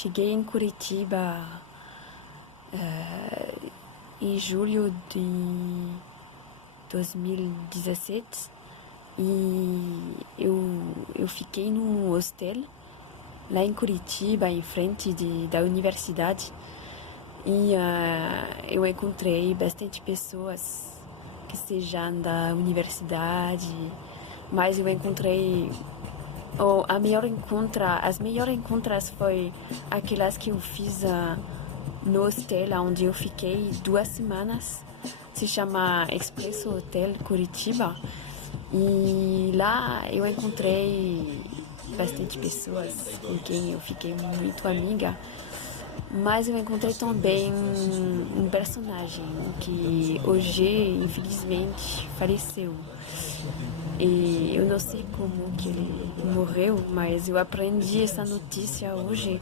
cheguei em Curitiba em julho de 2017 e eu fiquei num hostel lá em Curitiba, em frente da universidade. E eu encontrei bastante pessoas que sejam da universidade, mas eu encontrei as melhores encontros foi aquelas que eu fiz no hostel onde eu fiquei 2 semanas. Se chama Expresso Hotel Curitiba. E lá eu encontrei bastante pessoas com quem eu fiquei muito amiga. Mas eu encontrei também um personagem que hoje, infelizmente, faleceu. E eu não sei como que ele morreu, mas eu aprendi essa notícia hoje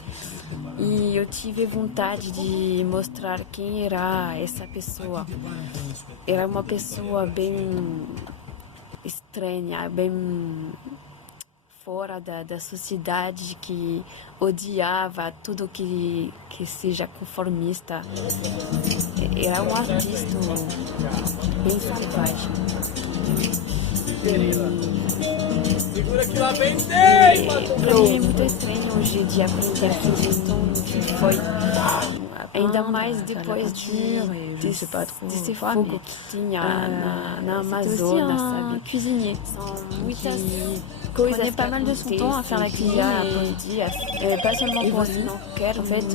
e eu tive vontade de mostrar quem era essa pessoa. Era uma pessoa bem estranha, bem fora da sociedade, que odiava tudo que seja conformista. Era um artista bem selvagem. Segura que lá vem tem, Para mim é muito estranho hoje de aprender que foi. Ainda mais depois desse fogo que tinha na Amazônia, sabe? Cuisinier. São muitas Il coisas prenait que pas mal de son temps à faire la cuisine et pas seulement e pour você lui. não quer En fait,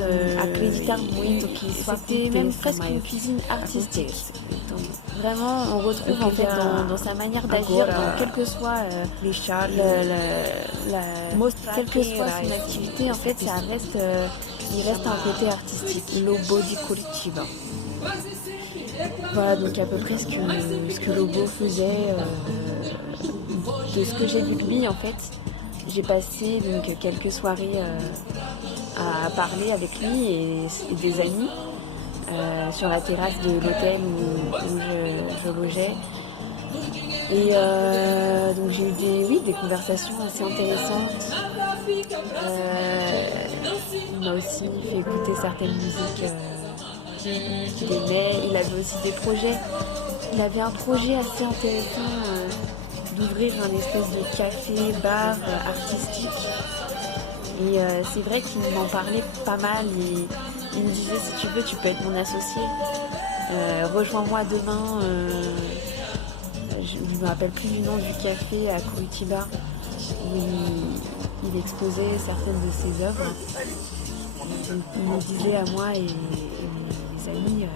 acreditar muito que isso c'était même aconteça, presque mas une cuisine artistique. acontece. Então, Vraiment, on retrouve eu en fait queria dans sa manière d'agir, agora quel que soit deixar mostrar quelle que quem soit era son essa activité, en fait, ça reste, il reste un côté artistique. Lobo de Curitiba. Voilà, donc à peu près ce que Lobo faisait. De ce que j'ai vu de lui, en fait, j'ai passé donc quelques soirées à parler avec lui et des amis sur la terrasse de l'hôtel où je logeais. Et donc j'ai eu des conversations assez intéressantes. Il m'a aussi fait écouter certaines musiques qu'il aimait. Il avait aussi des projets. Il avait un projet assez intéressant d'ouvrir un espèce de café-bar artistique. Et c'est vrai qu'il m'en parlait pas mal et il me disait si tu veux tu peux être mon associé. Rejoins-moi demain. Je ne me rappelle plus du nom du café à Curitiba où il exposait certaines de ses œuvres. Donc, il me disait à moi et mes amis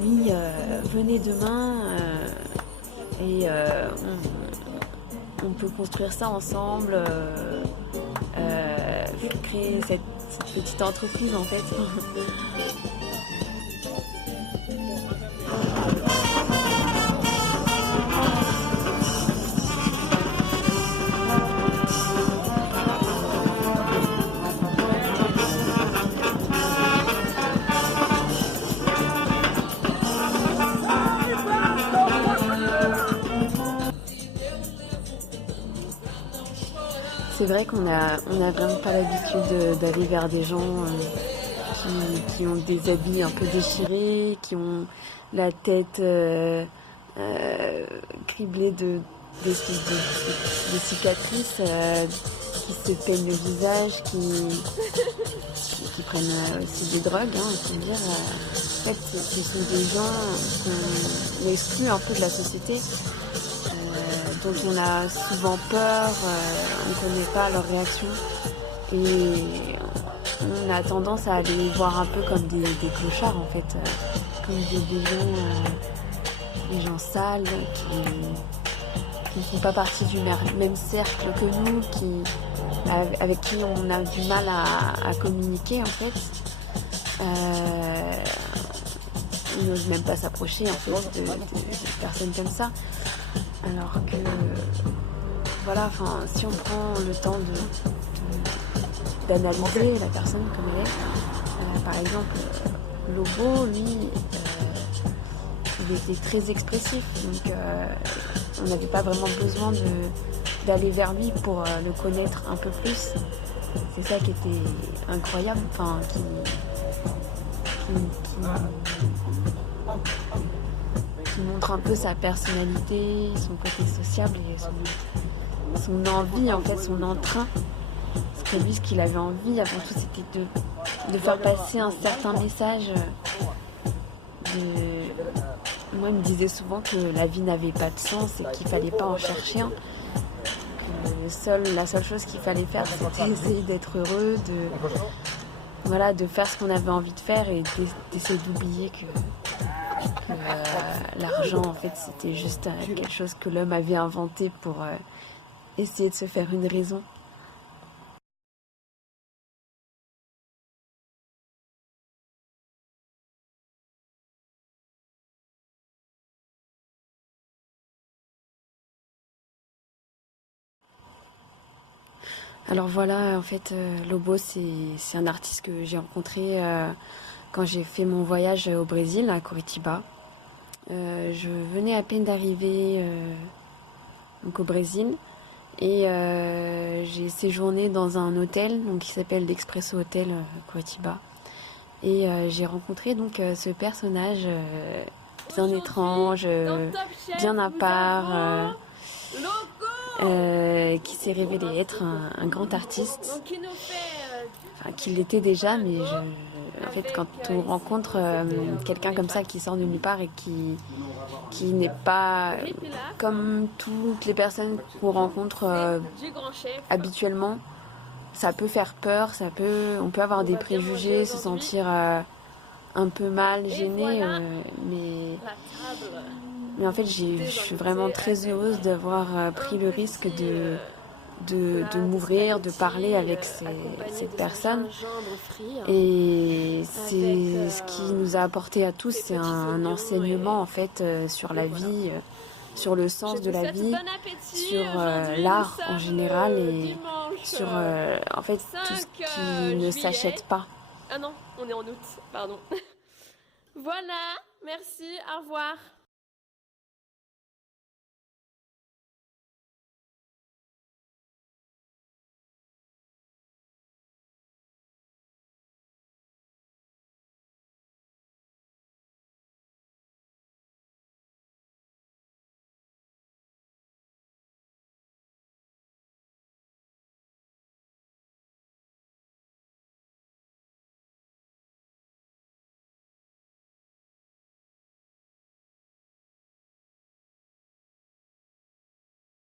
oui, venez demain et on peut construire ça ensemble, créer cette petite entreprise en fait. C'est vrai qu'on a vraiment pas l'habitude d'aller vers des gens qui ont des habits un peu déchirés, qui ont la tête criblée de cicatrices, qui se peignent le visage, qui prennent aussi des drogues, hein, on peut dire. En fait, ce sont des gens qu'on exclut un peu de la société. Dont on a souvent peur, on ne connaît pas leur réaction et on a tendance à les voir un peu comme des clochards en fait, comme des gens sales qui ne font pas partie du même cercle que nous, avec qui on a du mal à communiquer en fait. On n'ose même pas s'approcher en fait de personnes comme ça. Alors que, voilà, si on prend le temps d'analyser la personne comme elle est, par exemple, Lobo, lui, il était très expressif, donc on n'avait pas vraiment besoin d'aller vers lui pour le connaître un peu plus. c'est ça qui était incroyable, enfin, qui montre un peu sa personnalité, son côté sociable et son envie, en fait, son entrain. Parce que lui, ce qu'il avait envie, avant tout, c'était de faire passer un certain message. Moi, il me disait souvent que la vie n'avait pas de sens et qu'il fallait pas en chercher un. La seule chose qu'il fallait faire, c'était essayer d'être heureux, de faire ce qu'on avait envie de faire et d'essayer d'oublier que l'argent, en fait, c'était juste quelque chose que l'homme avait inventé pour essayer de se faire une raison. Alors voilà, en fait, Lobo, c'est un artiste que j'ai rencontré quand j'ai fait mon voyage au Brésil, à Curitiba. Je venais à peine d'arriver donc au Brésil et j'ai séjourné dans un hôtel donc, qui s'appelle l'Expresso Hotel Curitiba. Et j'ai rencontré donc ce personnage bien étrange, bien à part. Qui s'est révélé être un grand artiste, enfin qu'il l'était déjà, mais en fait quand on rencontre quelqu'un comme ça qui sort de nulle part et qui n'est pas comme toutes les personnes qu'on rencontre habituellement, ça peut faire peur, on peut avoir des préjugés, se sentir un peu mal, gêné, mais en fait, je suis vraiment très heureuse d'avoir pris le risque de m'ouvrir, de parler avec cette personne. Et c'est ce qui nous a apporté à tous, c'est un enseignement en fait sur la vie, sur le sens de la vie, sur l'art en général et sur en fait tout ce qui ne s'achète pas. Ah non, on est en août, pardon. Voilà, merci, au revoir.